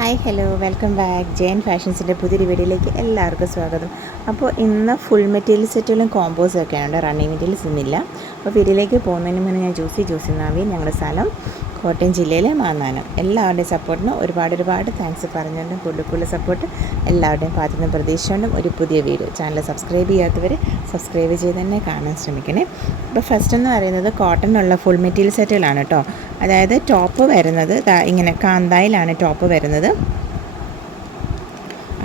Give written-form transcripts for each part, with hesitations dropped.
Hi hello welcome back Jain ഫാഷൻസിൻ്റെ പുതിയൊരു വീഡിയോയിലേക്ക് എല്ലാവർക്കും സ്വാഗതം. അപ്പോൾ ഇന്ന് ഫുൾ മെറ്റീരിയൽ സെറ്റുകളും കോമ്പോസൊക്കെയാണ്, റണ്ണിങ് മെറ്റീരിയൽസ് ഇന്നില്ല. അപ്പോൾ വീഡിയോയിലേക്ക് പോകുന്നതിന് മുന്നേ ഞാൻ ജൂസി നാവി, ഞങ്ങളുടെ സ്ഥലം കോട്ടയം ജില്ലയിലെ മാന്നാനം. എല്ലാവരുടെയും സപ്പോർട്ടിന് ഒരുപാട് താങ്ക്സ് പറഞ്ഞുകൊണ്ടും കൂടുതൽ സപ്പോർട്ട് എല്ലാവരുടെയും ഭാഗത്തുനിന്ന് പ്രതീക്ഷിച്ചുകൊണ്ടും ഒരു പുതിയ വീഡിയോ ചാനൽ സബ്സ്ക്രൈബ് ചെയ്യാത്തവർ സബ്സ്ക്രൈബ് ചെയ്ത് തന്നെ കാണാൻ ശ്രമിക്കണേ. അപ്പോൾ ഫസ്റ്റ് എന്ന് പറയുന്നത് കോട്ടണിലുള്ള ഫുൾ മെറ്റീരിയൽ സെറ്റുകളാണ് കേട്ടോ. അതായത് ടോപ്പ് വരുന്നത് ഇങ്ങനെ കാന്തായിലാണ് ടോപ്പ് വരുന്നത്.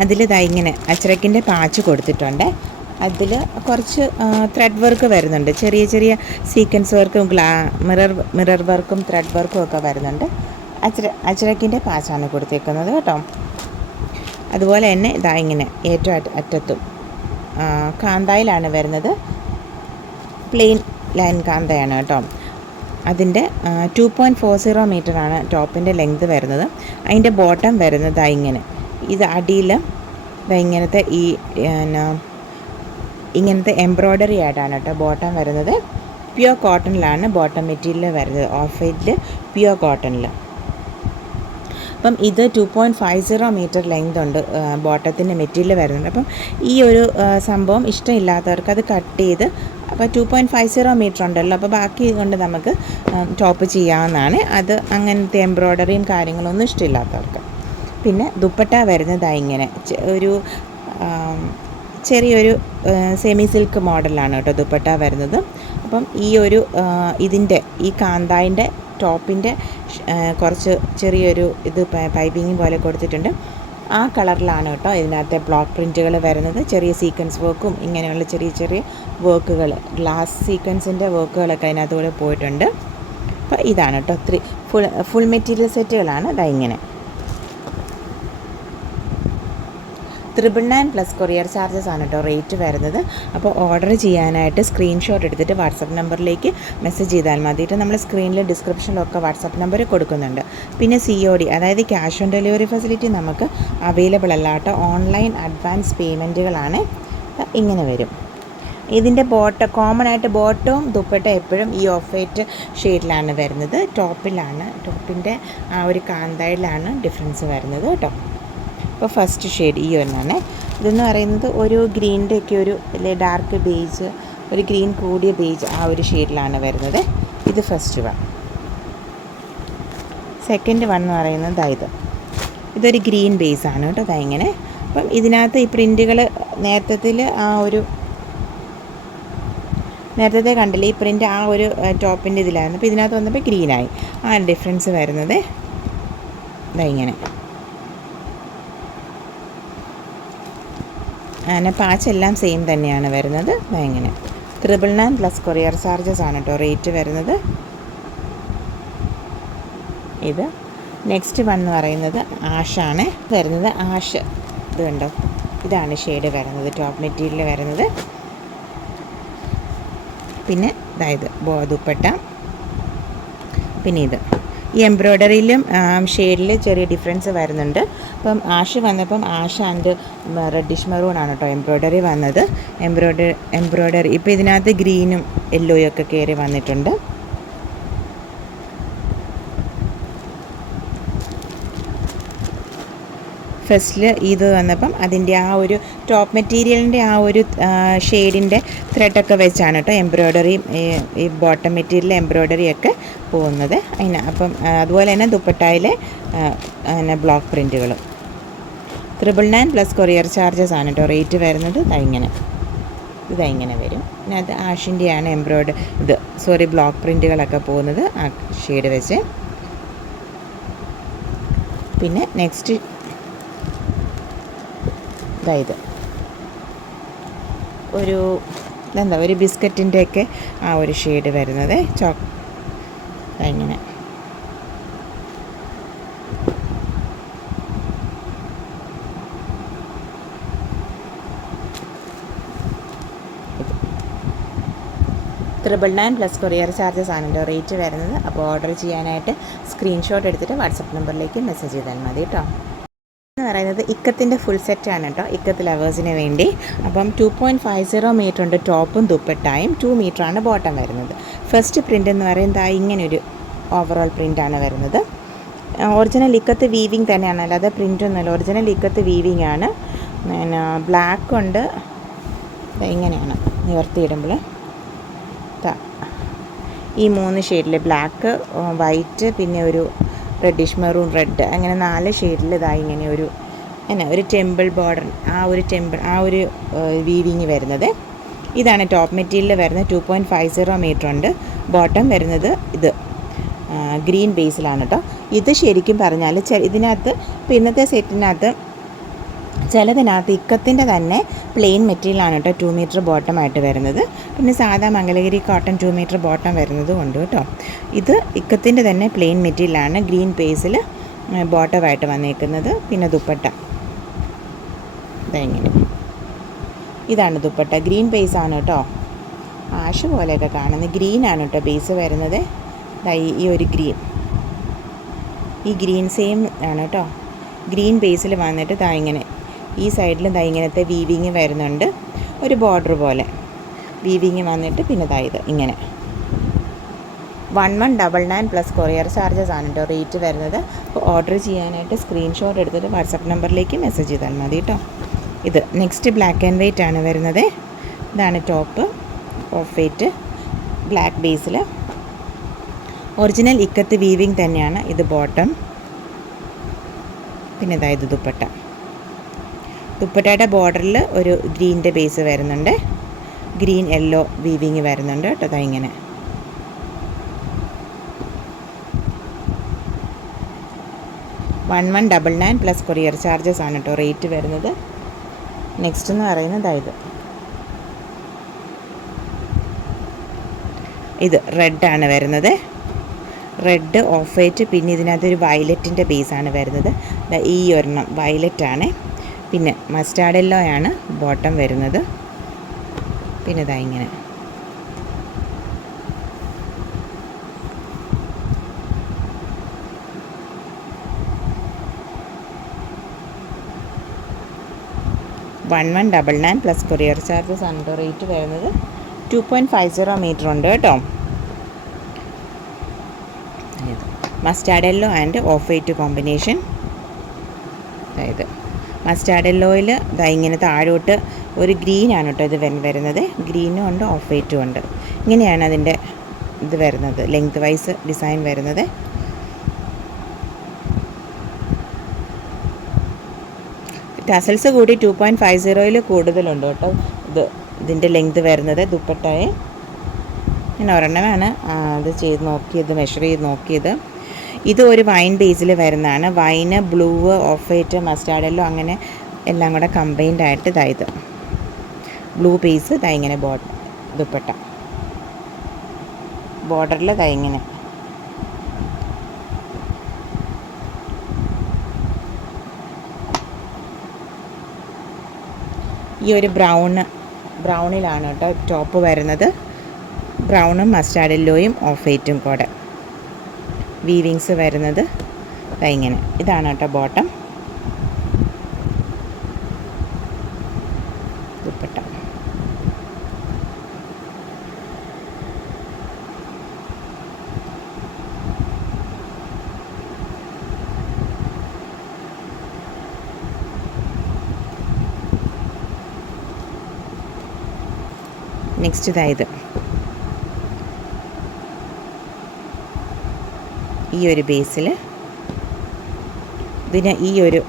അതിൽ ഇങ്ങനെ അച്ചറക്കിൻ്റെ പാച്ച് കൊടുത്തിട്ടുണ്ട്. അതിൽ കുറച്ച് ത്രെഡ് വർക്ക് വരുന്നുണ്ട്, ചെറിയ സീക്വൻസ് വർക്കും മിറർ വർക്കും ത്രെഡ് വർക്കും ഒക്കെ വരുന്നുണ്ട്. അച്ചറക്കിൻ്റെ പാച്ചാണ് കൊടുത്തേക്കുന്നത് കേട്ടോ. അതുപോലെ തന്നെ ഇങ്ങനെ ഏറ്റവും അറ്റത്തും കാന്തായിലാണ് വരുന്നത്. പ്ലെയിൻ ലൈൻ കാന്തയാണ് കേട്ടോ. അതിൻ്റെ 2.40 മീറ്ററാണ് ടോപ്പിൻ്റെ ലെങ്ത് വരുന്നത്. അതിൻ്റെ ബോട്ടം വരുന്നത് ഇങ്ങനെ, ഇത് അടിയിൽ ഇങ്ങനത്തെ ഇങ്ങനത്തെ എംബ്രോയ്ഡറി ആയിട്ടാണ് കേട്ടോ ബോട്ടം വരുന്നത്. പ്യുവർ കോട്ടണിലാണ് ബോട്ടം മെറ്റീരിയൽ വരുന്നത്, ഓഫ് വൈറ്റിൽ പ്യുവർ കോട്ടണിൽ. അപ്പം ഇത് 2.50 മീറ്റർ ലെങ്ത് ഉണ്ട് ബോട്ടത്തിൻ്റെ മെറ്റീരിയൽ വരുന്നുണ്ട്. അപ്പം ഈ ഒരു സംഭവം ഇഷ്ടമില്ലാത്തവർക്ക് അത് കട്ട് ചെയ്ത്, അപ്പോൾ 2.50 മീറ്റർ ഉണ്ടല്ലോ, അപ്പോൾ ബാക്കി കൊണ്ട് നമുക്ക് ടോപ്പ് ചെയ്യാവുന്നതാണ്. അത് അങ്ങനത്തെ എംബ്രോയ്ഡറിയും കാര്യങ്ങളൊന്നും ഇഷ്ടമില്ലാത്തവർക്ക്. പിന്നെ ദുപ്പട്ട വരുന്നത് ഇങ്ങനെ ഒരു ചെറിയൊരു സെമി സിൽക്ക് മോഡലാണ് കേട്ടോ ദുപ്പട്ട വരുന്നത്. അപ്പം ഈ ഒരു ഈ കാന്തായിൻ്റെ ടോപ്പിൻ്റെ കുറച്ച് ചെറിയൊരു പൈപ്പിങ് പോലെ കൊടുത്തിട്ടുണ്ട്. ആ കളറിലാണ് കേട്ടോ ഇതിനകത്തെ ബ്ലോക്ക് പ്രിൻറ്റുകൾ വരുന്നത്. ചെറിയ സീക്വൻസ് വർക്കും ഇങ്ങനെയുള്ള ചെറിയ വർക്കുകൾ, ഗ്ലാസ് സീക്വൻസിൻ്റെ വർക്കുകളൊക്കെ അതിനകത്തൂടെ പോയിട്ടുണ്ട്. അപ്പോൾ ഇതാണ് കേട്ടോ ഫുൾ മെറ്റീരിയൽ സെറ്റുകളാണ് ഇങ്ങനെ. 999 പ്ലസ് കൊറിയർ ചാർജസ് ആണ് കേട്ടോ റേറ്റ് വരുന്നത്. അപ്പോൾ ഓർഡർ ചെയ്യാനായിട്ട് സ്ക്രീൻഷോട്ട് എടുത്തിട്ട് വാട്സപ്പ് നമ്പറിലേക്ക് മെസ്സേജ് ചെയ്താൽ മതിയിട്ട് നമ്മൾ സ്ക്രീനിൽ ഡിസ്ക്രിപ്ഷനിലൊക്കെ വാട്സപ്പ് നമ്പർ കൊടുക്കുന്നുണ്ട്. പിന്നെ COD, അതായത് ക്യാഷ് ഓൺ ഡെലിവറി ഫെസിലിറ്റി നമുക്ക് അവൈലബിൾ അല്ല കേട്ടോ. ഓൺലൈൻ അഡ്വാൻസ് പേയ്മെൻറ്റുകളാണ്. ഇങ്ങനെ വരും. ഇതിൻ്റെ കോമൺ ആയിട്ട് ബോട്ടവും ദുപ്പട്ട എപ്പോഴും ഈ ഓഫ് വൈറ്റ് ഷെയ്ഡിലാണ് വരുന്നത്. ടോപ്പിൻ്റെ ആ ഒരു കാന്തായിലാണ് ഡിഫറൻസ് വരുന്നത് കേട്ടോ. അപ്പോൾ ഫസ്റ്റ് ഷെയ്ഡ് ഈ ഒന്നാണ്. ഇതെന്ന് പറയുന്നത് ഒരു ഗ്രീനിൻ്റെ ഒക്കെ ഒരു ഡാർക്ക് ബേജ്, ഒരു ഗ്രീൻ കൂടിയ ബേജ്, ആ ഒരു ഷെയ്ഡിലാണ് വരുന്നത്. ഇത് ഫസ്റ്റ് വൺ. സെക്കൻഡ് വൺ എന്ന് പറയുന്നത് ഇതൊരു ഗ്രീൻ ബേസാണ് കേട്ടോ. ഇങ്ങനെ. അപ്പം ഇതിനകത്ത് ഈ പ്രിൻറ്റുകൾ നേരത്തെ കണ്ടില്ലേ, ഈ പ്രിൻ്റ് ആ ഒരു ടോപ്പിൻ്റെ ഇതിലായിരുന്നു. അപ്പോൾ ഇതിനകത്ത് വന്നപ്പോൾ ഗ്രീനായി. ആ ഡിഫറൻസ് വരുന്നത് ഇങ്ങനെ. അങ്ങനെ പാച്ചെല്ലാം സെയിം തന്നെയാണ് വരുന്നത്. ഇങ്ങനെ 999 പ്ലസ് കൊറിയർ ചാർജസ് ആണ് കേട്ടോ റേറ്റ് വരുന്നത്. ഇത് നെക്സ്റ്റ് വൺ എന്ന് പറയുന്നത് ആഷാണ് വരുന്നത്. ആഷ് ഇത് കണ്ടോ, ഇതാണ് ഷെയ്ഡ് വരുന്നത് ടോപ്പ് മെറ്റീരിയൽ വരുന്നത്. പിന്നെ ദുപ്പട്ട. പിന്നെ ഈ എംബ്രോയ്ഡറിയിലും ഷെയ്ഡിൽ ചെറിയ ഡിഫറൻസ് വരുന്നുണ്ട്. അപ്പം ആഷ് വന്നപ്പം ആഷ് ആൻഡ് റെഡിഷ് മെറൂൺ ആണ് കേട്ടോ എംബ്രോയ്ഡറി വന്നത്. എംബ്രോയ്ഡറി ഇപ്പോൾ ഇതിനകത്ത് ഗ്രീനും യെല്ലോയും ഒക്കെ കയറി വന്നിട്ടുണ്ട്. ഫസ്റ്റിൽ ഇത് വന്നപ്പം അതിൻ്റെ ആ ഒരു ടോപ്പ് മെറ്റീരിയലിൻ്റെ ആ ഒരു ഷെയ്ഡിൻ്റെ ത്രെഡൊക്കെ വെച്ചാണ് കേട്ടോ എംബ്രോയ്ഡറിയും ഈ ബോട്ടം മെറ്റീരിയൽ എംബ്രോയ്ഡറിയൊക്കെ പോകുന്നത്. അപ്പം അതുപോലെ തന്നെ ദുപ്പട്ടായിലെ ബ്ലോക്ക് പ്രിൻറ്റുകളും. 999 പ്ലസ് കൊറിയർ ചാർജസ് ആണ് കേട്ടോ റേറ്റ് വരുന്നത്. ഇങ്ങനെ വരും. പിന്നെ അത് ആഷിൻ്റെയാണ് ബ്ലോക്ക് പ്രിൻറ്റുകളൊക്കെ പോകുന്നത് ആ ഷെയ്ഡ് വെച്ച്. പിന്നെ നെക്സ്റ്റ് ഒരു ബിസ്ക്കറ്റിൻ്റെയൊക്കെ ആ ഒരു ഷെയ്ഡ് വരുന്നത് ഇങ്ങനെ. $999 പ്ലസ് കൊറിയർ ചാർജസ് ആണ് റേറ്റ് വരുന്നത്. അപ്പോൾ ഓർഡർ ചെയ്യാനായിട്ട് സ്ക്രീൻഷോട്ട് എടുത്തിട്ട് വാട്സപ്പ് നമ്പറിലേക്ക് മെസ്സേജ് ചെയ്താൽ മതി കേട്ടോ. എന്ന് പറയുന്നത് ഇക്കത്തിൻ്റെ ഫുൾ സെറ്റാണ് കേട്ടോ, ഇക്കത്ത് ലവേഴ്സിന് വേണ്ടി. അപ്പം 2.50 മീറ്റർ ഉണ്ട് ടോപ്പും ദുപ്പട്ടായും, 2 മീറ്ററാണ് ബോട്ടം വരുന്നത്. ഫസ്റ്റ് പ്രിൻ്റ് എന്ന് പറയുന്നത് ഇങ്ങനൊരു ഓവറോൾ പ്രിൻ്റാണ് വരുന്നത്. ഒറിജിനൽ ഇക്കത്ത് വീവിങ് തന്നെയാണ്, അല്ലാതെ പ്രിൻ്റൊന്നുമല്ല. ഒറിജിനൽ ഇക്കത്ത് വീവിങ് ആണ്. പിന്നെ ബ്ലാക്ക് ഉണ്ട്, ഇങ്ങനെയാണ് നിവർത്തിയിടുമ്പോൾ ഈ 3 ഷെയ്ഡിൽ ബ്ലാക്ക്, വൈറ്റ്, പിന്നെ ഒരു റെഡിഷ് മെറൂൺ റെഡ്, അങ്ങനെ 4 ഷെയ്ഡിൽ ഇങ്ങനെ ഒരു ടെമ്പിൾ ബോർഡർ, ആ ഒരു വീവിങ് വരുന്നത്. ഇതാണ് ടോപ്പ് മെറ്റീരിയൽ വരുന്നത്. 2.50 മീറ്റർ ഉണ്ട്. ബോട്ടം വരുന്നത് ഇത് ഗ്രീൻ ബേസിലാണ് കേട്ടോ. ഇത് ശരിക്കും പറഞ്ഞാൽ ഇതിനകത്ത് ഇന്നത്തെ സെറ്റിനകത്ത് ചിലതിനകത്ത് ഇക്കത്തിൻ്റെ തന്നെ പ്ലെയിൻ മെറ്റീരിയലാണ് കേട്ടോ 2 മീറ്റർ ബോട്ടമായിട്ട് വരുന്നത്. പിന്നെ സാധാ മംഗലഗിരി കോട്ടൺ 2 മീറ്റർ ബോട്ടം വരുന്നതും ഉണ്ട് കേട്ടോ. ഇത് ഇക്കത്തിൻ്റെ തന്നെ പ്ലെയിൻ മെറ്റീരിയലാണ്, ഗ്രീൻ ബേസിൽ ബോട്ടമായിട്ട് വന്നേക്കുന്നത്. പിന്നെ ദുപ്പട്ട ഇതെങ്ങനെ, ഇതാണ് ദുപ്പട്ട. ഗ്രീൻ ബേസാണ് കേട്ടോ, ആഷ് പോലെയൊക്കെ കാണുന്നത്. ഗ്രീനാണ് കേട്ടോ ബേസ് വരുന്നത്. ഈ ഒരു ഗ്രീൻ സെയിം ആണ് കേട്ടോ. ഗ്രീൻ ബേസിൽ വന്നിട്ട് ഇങ്ങനെ ഈ സൈഡിലും ഇങ്ങനത്തെ വീവിങ് വരുന്നുണ്ട്, ഒരു ബോർഡർ പോലെ വീവിങ് വന്നിട്ട് പിന്നെ ഇത് ഇങ്ങനെ 1199 പ്ലസ് കൊറിയർ ചാർജസ് ആണ് കേട്ടോ റേറ്റ് വരുന്നത്. അപ്പോൾ ഓർഡർ ചെയ്യാനായിട്ട് സ്ക്രീൻഷോട്ട് എടുത്തിട്ട് വാട്സപ്പ് നമ്പറിലേക്ക് മെസ്സേജ് ചെയ്താൽ മതി കേട്ടോ. ഇത് നെക്സ്റ്റ് ബ്ലാക്ക് ആൻഡ് വൈറ്റ് ആണ് വരുന്നത്. ഇതാണ് top, of white black Basil original ikat weaving തന്നെയാണ്. ഇത് ബോട്ടം, പിന്നെ ഇത് ദുപ്പട്ട. ദുപ്പട്ടയുടെ ബോർഡറിൽ ഒരു ഗ്രീൻ്റെ ബേസ് വരുന്നുണ്ട്, ഗ്രീൻ യെല്ലോ വീവിങ് വരുന്നുണ്ട് കേട്ടോ. ഇങ്ങനെ $1199 പ്ലസ് കൊറിയർ ചാർജസ് ആണ് കേട്ടോ റേറ്റ് വരുന്നത്. നെക്സ്റ്റ് എന്ന് പറയുന്നത് ഇത് റെഡാണ് വരുന്നത്. റെഡ്, ഓഫ് വൈറ്റ്, പിന്നെ ഇതിനകത്തൊരു വയലറ്റിൻ്റെ ബേസാണ് വരുന്നത്. ഈ ഒരെണ്ണം വയലറ്റാണ്. പിന്നെ മസ്റ്റാർഡ് യെല്ലോ ആണ് ബോട്ടം വരുന്നത്. പിന്നെ ഇങ്ങനെ $1199 പ്ലസ് കൊറിയർ ചാർജസ് ആണ് റേറ്റ് വരുന്നത്. 2.50 മീറ്റർ ഉണ്ട് കേട്ടോ. Mustard yellow and of white combination. അതായത് മസ്റ്റാർഡ് യെല്ലോയിൽ ഇങ്ങനെ താഴോട്ട് ഒരു ഗ്രീനാണ് കേട്ടോ ഇത് വരുന്നത്. ഗ്രീനും ഉണ്ട്, ഓഫ് വൈറ്റും ഉണ്ട്. ഇങ്ങനെയാണ് അതിൻ്റെ ഇത് വരുന്നത്, ലെങ്ത് വൈസ് ഡിസൈൻ വരുന്നത്. ടസൽസ് കൂടി 2.50 കൂടുതലുണ്ട് കേട്ടോ. ഇതിൻ്റെ ലെങ്ത് വരുന്നത് ദുപ്പട്ടയെ ഞാൻ ഒരെണ്ണമാണ് അത് ചെയ്ത് നോക്കിയത്, മെഷർ ചെയ്ത് നോക്കിയത്. ഇത് ഒരു വൈൻ ബേസിൽ വരുന്നതാണ്. Wine, blue, of white, mustard yellow, അങ്ങനെ എല്ലാം കൂടെ കമ്പൈൻഡ് ആയിട്ട് ഇത് ബ്ലൂ ബേസ് ഇങ്ങനെ ദുപ്പട്ട ബോർഡറിൽ ഇങ്ങനെ ഈ ഒരു ബ്രൗണിലാണ് കേട്ടോ ടോപ്പ് വരുന്നത്. ബ്രൗണും മസ്റ്റാർഡ് യെല്ലോയും ഓഫ് വൈറ്റും കൂടെ വീവിങ്സ് വരുന്നത് ഇങ്ങനെ. ഇതാണ് കേട്ടോ ബോട്ടം, ദുപ്പട്ട. നെക്സ്റ്റ് ഇത് ഈ ഒരു ബേസിൽ ഇതിന് ഈ ഒരു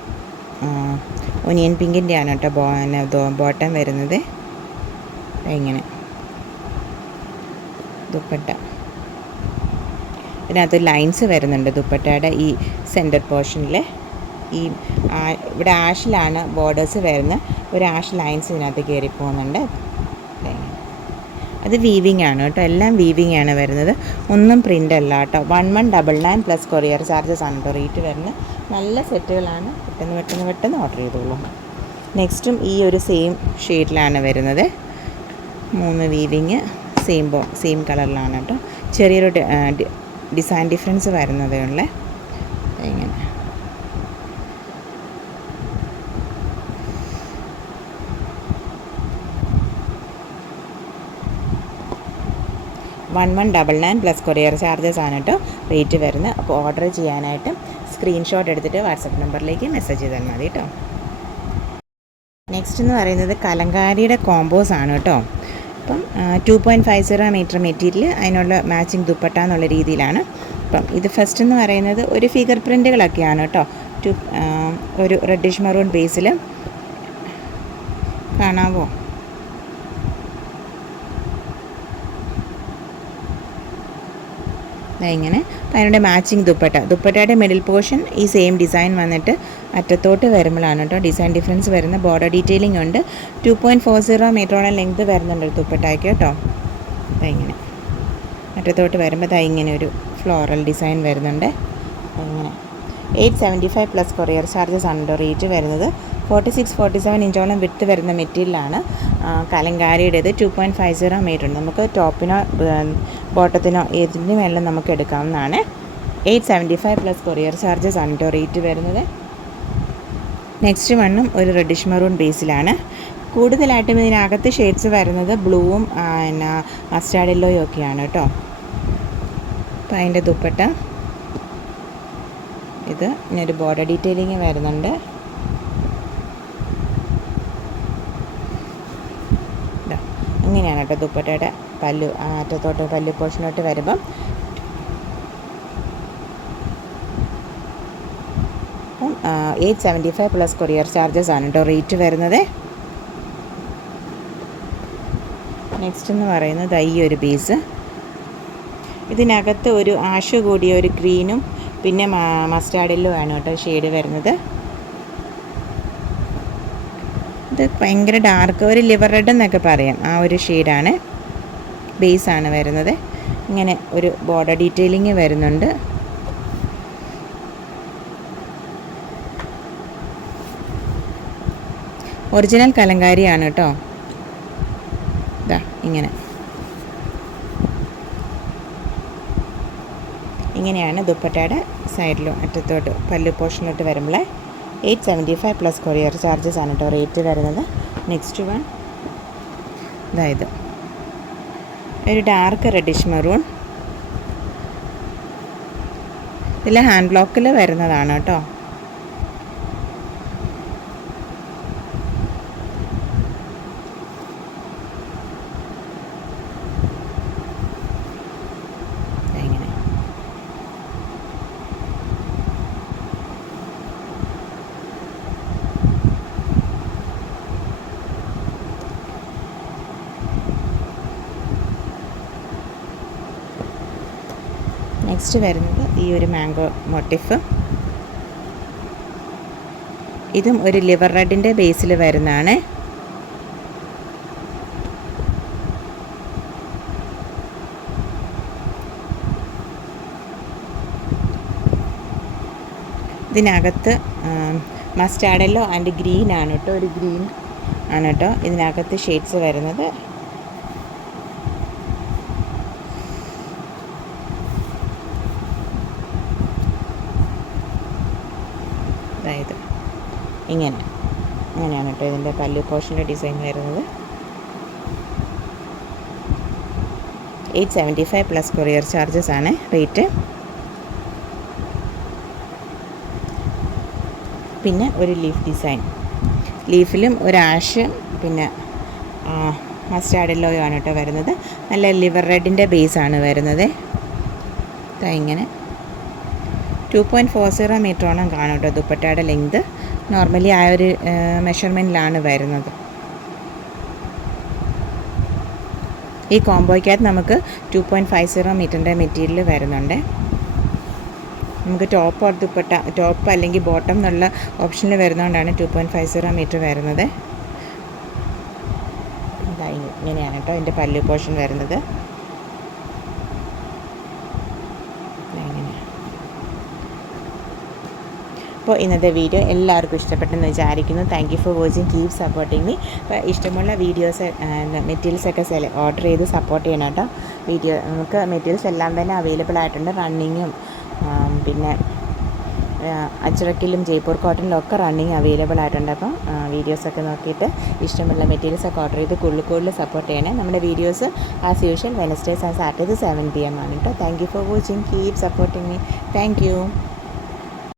ഒനിയൻ പിങ്കിൻ്റെ ആണ് കേട്ടോ ബോട്ടം വരുന്നത്. ഇങ്ങനെ ദുപ്പട്ട, ഇതിനകത്ത് ലൈൻസ് വരുന്നുണ്ട് ദുപ്പട്ടയുടെ ഈ സെൻറ്റർ പോർഷനിൽ. ഇവിടെ ആഷിലാണ് ബോർഡേഴ്സ് വരുന്നത്, ഒരു ആഷ് ലൈൻസ് ഇതിനകത്ത് കയറി പോകുന്നുണ്ട്. അത് വീവിങ് ആണ് കേട്ടോ, എല്ലാം വീവിങ് ആണ് വരുന്നത്, ഒന്നും പ്രിൻ്റ് അല്ല കേട്ടോ. 1199 പ്ലസ് കൊറിയർ ചാർജസ് ആണ് കേട്ടോ റേറ്റ് വരുന്നത്. നല്ല സെറ്റുകളാണ്, പെട്ടെന്ന് ഓർഡർ ചെയ്തോളൂ. നെക്സ്റ്റും ഈ ഒരു സെയിം ഷെയ്ഡിലാണ് വരുന്നത്. 3 വീവിങ് സെയിം കളറിലാണ് കേട്ടോ. ചെറിയൊരു ഡിസൈൻ ഡിഫറൻസ് വരുന്നതേ ഉള്ളേ. ഇങ്ങനെ 1199 പ്ലസ് കൊറിയർ ചാർജസ് ആണ് കേട്ടോ റേറ്റ് വരുന്നത്. അപ്പോൾ ഓർഡർ ചെയ്യാനായിട്ട് സ്ക്രീൻഷോട്ട് എടുത്തിട്ട് വാട്സപ്പ് നമ്പറിലേക്ക് മെസ്സേജ് ചെയ്താൽ മതി കേട്ടോ. നെക്സ്റ്റ് എന്ന് പറയുന്നത് കലങ്കാരിയുടെ കോമ്പോസ് ആണ് കേട്ടോ. അപ്പം 2.50 മീറ്റർ മെറ്റീരിയൽ, അതിനുള്ള മാച്ചിങ് ദുപ്പട്ട എന്നുള്ള രീതിയിലാണ്. അപ്പം ഇത് ഫസ്റ്റ് എന്ന് പറയുന്നത് ഒരു ഫിഗർ പ്രിൻറ്റുകളൊക്കെയാണ് കേട്ടോ. ഒരു റെഡിഷ് മറൂൺ ബേസിൽ കാണാവോ? ഇങ്ങനെ. അപ്പം അതിൻ്റെ മാച്ചിങ് ദുപ്പട്ടയുടെ മിഡിൽ പോർഷൻ ഈ സെയിം ഡിസൈൻ വന്നിട്ട് അറ്റത്തോട്ട് വരുമ്പോഴാണ് കേട്ടോ ഡിസൈൻ ഡിഫറൻസ് വരുന്ന. ബോർഡർ ഡീറ്റെയിലിംഗ് ഉണ്ട്. 2.40 മീറ്ററോളം ലെങ്ത് വരുന്നുണ്ട് ദുപ്പട്ടയ്ക്ക് കേട്ടോ. ഇങ്ങനെ അറ്റത്തോട്ട് വരുമ്പോൾ ഇങ്ങനെ ഒരു ഫ്ലോറൽ ഡിസൈൻ വരുന്നുണ്ട്. ഇങ്ങനെ 875 പ്ലസ് കൊറിയർ ചാർജസ് ആണ് റേറ്റ് വരുന്നത്. 46-47 ഇഞ്ചോളം വിട്ട് വരുന്ന മെറ്റീരിയലാണ് കലങ്കാരിയുടേത്. 2.50 മീറ്റർ ഉണ്ട്. നമുക്ക് ടോപ്പിനോ ബോട്ടത്തിനോ ഏതിന് വേണമെങ്കിലും നമുക്ക് എടുക്കാവുന്നതാണ്. 875 പ്ലസ് കൊറിയർ ചാർജസ് ആണ് റേറ്റ് വരുന്നത്. നെക്സ്റ്റ് വണ്ണും ഒരു റെഡിഷ് മറൂൺ ബേസിലാണ്. കൂടുതലായിട്ടും ഇതിനകത്ത് ഷെയ്ഡ്സ് വരുന്നത് ബ്ലൂവും പിന്നെ മസ്റ്റാർഡ് യെല്ലോയും ഒക്കെയാണ് കേട്ടോ. അപ്പോൾ അതിൻ്റെ ദുപ്പട്ട ഇത് ഇങ്ങനൊരു ബോർഡർ ഡീറ്റെയിലിങ് വരുന്നുണ്ട്. ഇങ്ങനെയാണ് കേട്ടോ ദുപ്പട്ടയുടെ പല്ലു. അറ്റത്തോട്ട് പല്ലു പോർഷനോട്ട് വരുമ്പം 875 പ്ലസ് കൊറിയർ ചാർജസ് ആണ് കേട്ടോ റേറ്റ് വരുന്നത്. നെക്സ്റ്റ് എന്ന് പറയുന്നത് ഈ ഒരു പീസ്. ഇതിനകത്ത് ഒരു ആഷ് കൂടിയ ഒരു ഗ്രീനും പിന്നെ മസ്റ്റാർഡ് യെല്ലോ ആണ് കേട്ടോ ഷെയ്ഡ് വരുന്നത്. ഇത് ഭയങ്കര ഡാർക്ക്, ഒരു ലിവർ റെഡ് എന്നൊക്കെ പറയാം. ആ ഒരു ഷെയ്ഡാണ് ബേസാണ് വരുന്നത്. ഇങ്ങനെ ഒരു ബോർഡർ ഡീറ്റെയിലിംഗ് വരുന്നുണ്ട്. ഒറിജിനൽ കലങ്കാരിയാണ് കേട്ടോ. ഇതാ ഇങ്ങനെയാണ് ദുപ്പട്ടയുടെ സൈഡിലും അറ്റത്തോട്ട് പല്ലു പോർഷനിലോട്ട് വരുമ്പോൾ 875 പ്ലസ് കൊറിയർ ചാർജസ് ആണ് കേട്ടോ റേറ്റ് വരുന്നത്. നെക്സ്റ്റ് വൺ ഇതായത് ഒരു ഡാർക്ക് റെഡിഷ് മെറൂൺ. ഇതിൽ ഹാൻഡ് ബ്ലോക്കിൽ വരുന്നതാണ് കേട്ടോ. നെക്സ്റ്റ് വരുന്നത് ഈ ഒരു മാംഗോ മോട്ടിഫ്. ഇതും ഒരു ലിവർ റെഡിൻ്റെ ബേസിൽ വരുന്നതാണ്. ഇതിനകത്ത് മസ്റ്റാർഡ് യെല്ലോ ആൻഡ് ഗ്രീൻ ആണ് കേട്ടോ. ഒരു ഗ്രീൻ ആണ് കേട്ടോ ഇതിനകത്ത് ഷെയ്ഡ്സ് വരുന്നത്. അതായത് അങ്ങനെയാണ് കേട്ടോ ഇതിൻ്റെ പല്ലു പോർഷൻ്റെ ഡിസൈൻ വരുന്നത്. 875 പ്ലസ് കൊറിയർ ചാർജസ് ആണ് റേറ്റ്. പിന്നെ ഒരു ലീഫ് ഡിസൈൻ. ലീഫിലും ഒരു ആഷ് പിന്നെ മസ്റ്റാർഡ് യെല്ലോയും ആണ് കേട്ടോ വരുന്നത്. നല്ല ലിവർ റെഡിൻ്റെ ബേസാണ് വരുന്നത്. ഇങ്ങനെ 2.40 മീറ്ററോളം കാണും കേട്ടോ ദുപ്പട്ടയുടെ ലെങ്ത്. നോർമലി ആ ഒരു മെഷർമെൻറ്റിലാണ് വരുന്നത്. ഈ കോംബോയ്ക്കകത്ത് നമുക്ക് 2.50 മീറ്ററിൻ്റെ മെറ്റീരിയൽ വരുന്നുണ്ട്. നമുക്ക് ടോപ്പ് ഓർ ദുപ്പട്ട, ടോപ്പ് അല്ലെങ്കിൽ ബോട്ടം എന്നുള്ള ഓപ്ഷനിൽ വരുന്നതുകൊണ്ടാണ് 2.50 മീറ്റർ വരുന്നത്. ഇങ്ങനെയാണ് കേട്ടോ അതിൻ്റെ പല്ലു പോർഷൻ വരുന്നത്. അപ്പോൾ ഇന്നത്തെ വീഡിയോ എല്ലാവർക്കും ഇഷ്ടപ്പെട്ടെന്ന് വിചാരിക്കുന്നു. Thank you for watching. Keep supporting me. അപ്പോൾ ഇഷ്ടമുള്ള വീഡിയോസ് മെറ്റീരിയൽസൊക്കെ ഓർഡർ ചെയ്ത് സപ്പോർട്ട് ചെയ്യണം കേട്ടോ. നമുക്ക് മെറ്റീരിയൽസ് എല്ലാം തന്നെ അവൈലബിൾ ആയിട്ടുണ്ട്. റണ്ണിങ്ങും പിന്നെ അജ്രക്കിലും ജയ്പൂർ കോട്ടണിലും ഒക്കെ റണ്ണിങ് അവൈലബിൾ ആയിട്ടുണ്ട്. അപ്പം വീഡിയോസൊക്കെ നോക്കിയിട്ട് ഇഷ്ടമുള്ള മെറ്റീരിയൽസൊക്കെ ഓർഡർ ചെയ്ത് കൂടുതൽ സപ്പോർട്ട് ചെയ്യണേ. നമ്മുടെ videos as usual Wednesdays and Saturday 7 PM ആണ് കേട്ടോ. Thank you for watching. Keep supporting me. Thank you.